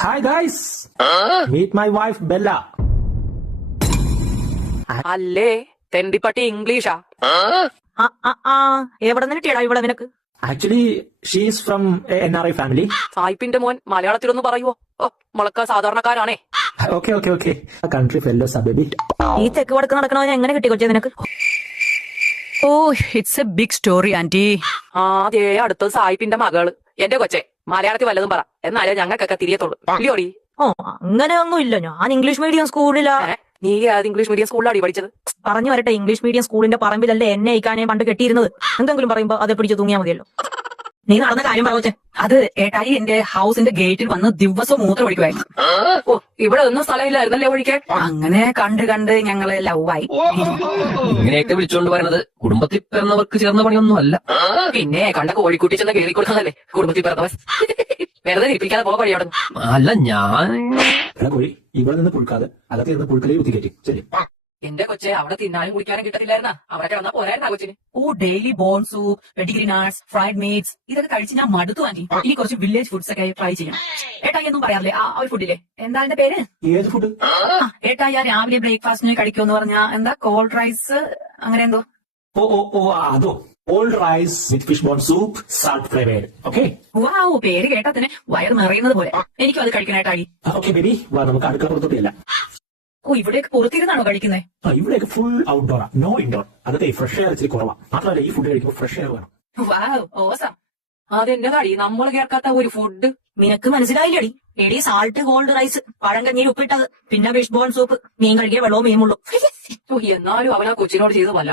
Hi guys, meet my wife Bella. അല്ലേ തെണ്ടിപ്പട്ടി ഇംഗ്ലീഷാ? എവിടെ നിന്ന് കിട്ടിയടാ ഇവിടെ നിനക്ക്? Actually, she is from a NRI family. സായിപ്പിന്റെ മോൻ മലയാളത്തിലൊന്ന് പറയുവോ? ഓ മുളക്ക സാധാരണക്കാരാണേ. Okay. A country fellows are baby. ഈ തെക്ക് വടക്ക് നടക്കണവനെ എങ്ങനെ കിട്ടി കൊച്ചേ നിനക്ക്? It's a big story aunty. അതേ അടുത്തത് സായിപ്പിന്റെ മകള്. എന്റെ കൊച്ചെ മലയാളത്തിൽ വല്ലതും പറ, എന്നാലേ ഞങ്ങൾക്കൊക്കെ തിരിയത്തുള്ളൂ. ഇല്ലയോടി? ഓ അങ്ങനെയൊന്നും ഇല്ല, ഞാൻ ഇംഗ്ലീഷ് മീഡിയം സ്കൂളിലാ. നീ ഏത് ഇംഗ്ലീഷ് മീഡിയം സ്കൂളിലാടി പഠിച്ചത്? പറഞ്ഞു വരട്ടെ, ഇംഗ്ലീഷ് മീഡിയം സ്കൂളിന്റെ പറമ്പിലല്ലേ എന്നെ ഇക്കാനെ പണ്ട് കെട്ടിയിരുന്നത്. എന്തെങ്കിലും പറയുമ്പോ അതെ പിടിച്ച് തൂങ്ങിയാ മതിയല്ലോ. നീ നടന്ന കാര്യം പറ കൊച്ചേ. അത് ഏട്ടായി എന്റെ ഹൗസിന്റെ ഗേറ്റിൽ വന്ന് ദിവസവും മൂത്രം ഒഴിക്കുമായിരുന്നു. ഓ ഇവിടെ ഒന്നും സ്ഥലമില്ലായിരുന്നല്ലേ ഒഴിക്കാൻ? അങ്ങനെ കണ്ട് ഞങ്ങള് ലവായി. ഇങ്ങനെയൊക്കെ വിളിച്ചുകൊണ്ട് പറയുന്നത് കുടുംബത്തിൽ പിറന്നവർക്ക് ചേർന്ന പണിയൊന്നും അല്ല. പിന്നെ കണ്ട കോഴിക്കുട്ടി ചെന്ന് കയറി കൊടുക്കുന്നതല്ലേ കുടുംബത്തിൽ പിറന്നവൻ. വെറുതെ ഇരിപ്പിക്കാതെ പോകാൻ വഴി അവിടെ. അല്ല ഞാൻ എടാ കോഴി, ഇവിടെ നിന്ന് പുഴുക്കാതെ അകത്ത് ഇരുന്ന് പുഴുക്കലേ കുത്തിക്കയറ്റി. ശരി. എന്റെ കൊച്ചെ അവിടെ തിന്നാനും കുടിക്കാനും കിട്ടത്തില്ലായിരുന്ന? അവിടെ കിടന്നാ പോരായിരുന്ന കൊച്ചിന്? Daily bone soup, Pedigree nuts, fried meats ഇതൊക്കെ കഴിച്ച് ഞാൻ മടുത്തു ആന്റി. ഇനി കുറച്ച് വില്ലേജ് ഫുഡ്സ് ഒക്കെ ട്രൈ ചെയ്യണം. ഏട്ടായി ഒന്നും പറയാറില്ലേ ആ ഒരു ഫുഡില്ലേ? എന്താ അതിന്റെ പേര്? ഏത് ഫുഡ്? ഏട്ടായി രാവിലെ ബ്രേക്ക്ഫാസ്റ്റിന് കഴിക്കുമെന്ന് പറഞ്ഞാ എന്താ കോൾഡ് റൈസ് അങ്ങനെ എന്തോ? ഓ അതോ. Old rice with fish bone soup, salt flavored. Okay? പേര് കേട്ടാ തന്നെ വയറ് നിറയുന്നത് പോലെ. എനിക്കും അത് കഴിക്കണേട്ടായി. Okay baby, വാ നമുക്ക് അടുക്കള പുറത്തോട്ടില്ല. ഇവിടേക്ക് പുറത്തിരുന്നാണോ കഴിക്കുന്നത്? ഇവിടെയൊക്കെ ഫുൾ ഔട്ട്ഡോറാ, നോ ഇൻഡോർ. അതൊക്കെ ഫ്രഷ് എയർ ഇച്ചിരി കുറവാ. മാത്രമല്ല ഈ ഫുഡ് കഴിക്കുമ്പോൾ ഫ്രഷ് എയർ വേണം. ഓസം. അതെന്നതാടി നമ്മൾ കേൾക്കാത്ത ഒരു ഫുഡ്? നിനക്ക് മനസ്സിലായില്ലടി? എടി സാൾട്ട് കോൾഡ് റൈസ്, പഴങ്കഞ്ഞിയിൽ ഉപ്പിട്ടത്, പിന്നെ ഫിഷ് ബോൺ സൂപ്പ്, മീൻ കഴുകിയ വെള്ളവും മീനുള്ളൂ. എന്നാലും അവനാ കൊച്ചിനോട് ചെയ്ത് വല്ല